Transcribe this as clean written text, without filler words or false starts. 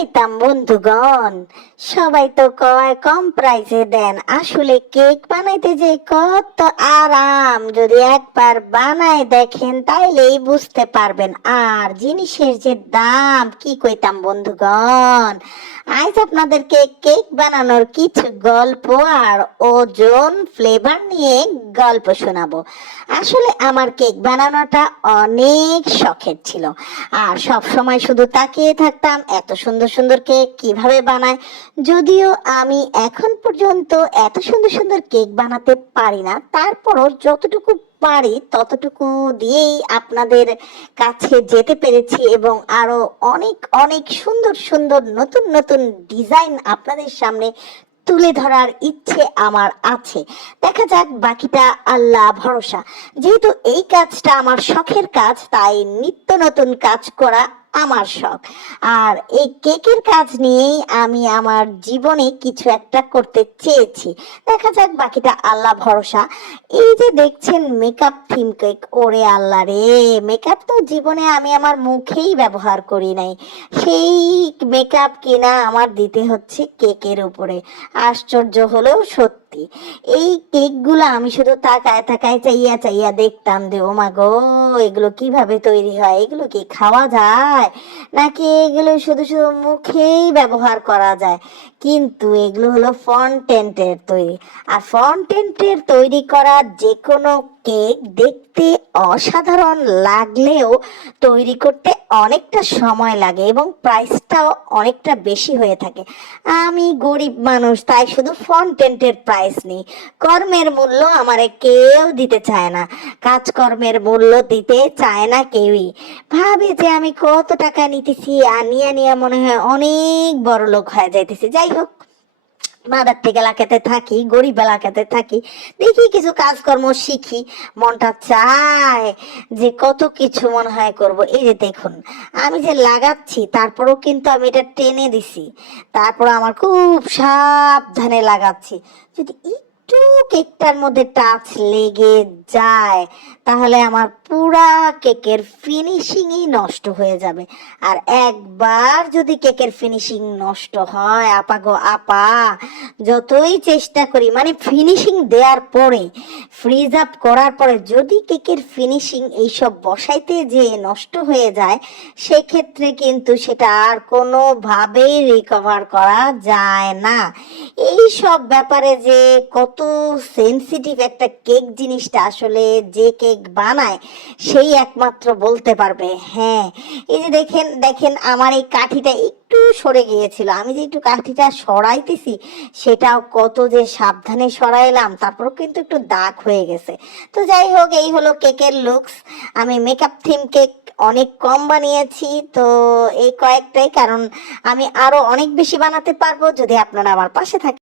কইতাম বন্ধুগণ, সবাই তো কয় কম প্রাইসে দেন, আসলে কেক বানাইতে যে কত আরাম যদি একবার বানায় দেখেন তাইলেই বুঝতে পারবেন। আর জিনিসের যে দাম কি কইতাম বন্ধুগণ। আজ আপনাদেরকে কেক বানানোর কিছু গল্প আর ওজন ফ্লেভার নিয়ে গল্প শোনাবো। আসলে আমার কেক বানানোটা অনেক শখের ছিল, আর সব সময় শুধু তাকিয়ে থাকতাম এত সুন্দর সুন্দর কেক কিভাবে বানায়। যদিও আমি এখন পর্যন্ত এত সুন্দর সুন্দর কেক বানাতে পারি না, তারপরও যতটুকু পারি ততটুকু দিয়েই আপনাদের কাছে যেতে পেরেছি এবং আরো অনেক অনেক সুন্দর সুন্দর নতুন নতুন ডিজাইন আপনাদের সামনে তুলে ধরার ইচ্ছে আমার আছে। দেখা যাক, বাকিটা আল্লাহ ভরসা। যেহেতু এই কাজটা আমার শখের কাজ, তাই নিত্য নতুন কাজ করা আমার শখ। আর এই কেকের কাজ নিয়েই আমি আমার জীবনে কিছু একটা করতে চেয়েছি। দেখা যাক, বাকিটা আল্লাহ ভরসা। এই যে দেখছেন মেকআপ থিম কেক, ওরে আল্লাহ রে, মেকআপ তো জীবনে আমি আমার মুখেই ব্যবহার করি নাই, সেই মেকআপ কিনা আমার দিতে হচ্ছে কেকের উপরে। আশ্চর্য হলেও সত্যি, এই কেকগুলো আমি শুধু তাকায় তাকায় চাইয়া চাইয়া দেখতাম যে ও মা গো, এগুলো কিভাবে তৈরি হয়, এগুলো কি খাওয়া যায় নাকি এগুলো শুধু শুধু মুখেই ব্যবহার করা যায়। কিন্তু এগুলো হলো ফন্টেন্টের তৈরি, আর ফন্টেন্টের তৈরি করা যে কোনো কেক দেখতে অসাধারণ লাগলেও তৈরি করতে অনেকটা সময় লাগে এবং প্রাইসটাও অনেকটা বেশি হয়ে থাকে। আমি গরিব মানুষ, তাই শুধু ফন্টেন্টের প্রাইস নেই, কর্মের মূল্য আমারে কেউ দিতে চায় না, কাজকর্মের মূল্য দিতে চায় না কেউই। ভাবে যে আমি কত টাকা নিতেছি, আর নিয়ে নিয়ে মনে হয় অনেক বড় লোক হয়ে যাইতেছি। যাই হোক, মাদার থেকে এলাকাতে থাকি, গরিব এলাকাতে থাকি, দেখি কিছু কাজকর্ম শিখি, মনটা চায় যে কত কিছু মনে হয় করব। এই যে দেখুন, আমি যে লাগাচ্ছি তারপরেও কিন্তু আমি এটা টেনে দিছি, তারপর আমার খুব সাবধানে লাগাচ্ছি। যদি একটু কেকটার মধ্যে টাচ লেগে যায় তাহলে আমার পুরা কেকের ফিনিশিংই নষ্ট হয়ে যাবে। আর একবার যদি কেকের ফিনিশিং নষ্ট হয়, আপা গো আপা, যতই চেষ্টা করি, মানে ফিনিশিং দেওয়ার পরে, ফ্রিজ আপ করার পরে যদি কেকের ফিনিশিং এইসব বসাইতে যে নষ্ট হয়ে যায়, সেক্ষেত্রে কিন্তু সেটা আর কোনোভাবেই রিকভার করা যায় না। এই সব ব্যাপারে যে কত সেনসিটিভ একটা কেক জিনিসটা, আসলে যে কেক বানায় সেই একমাত্র বলতে পারবে। হ্যাঁ, এই যে দেখেন দেখেন, আমার এই কাঠিটা একটু সরে গিয়েছিল, আমি যে একটু কাঠিটা সরাইতেছি সেটাও কত যে সাবধানে সরাইলাম, তারপরও কিন্তু একটু দাগ হয়ে গেছে। তো যাই হোক, এই হলো কেকের লুকস। আমি মেকআপ থিম কেক অনেক কম বানিয়েছি, তো এই কয়েকটাই, কারণ আমি আরো অনেক বেশি বানাতে পারবো যদি আপনারা আমার পাশে থাকেন।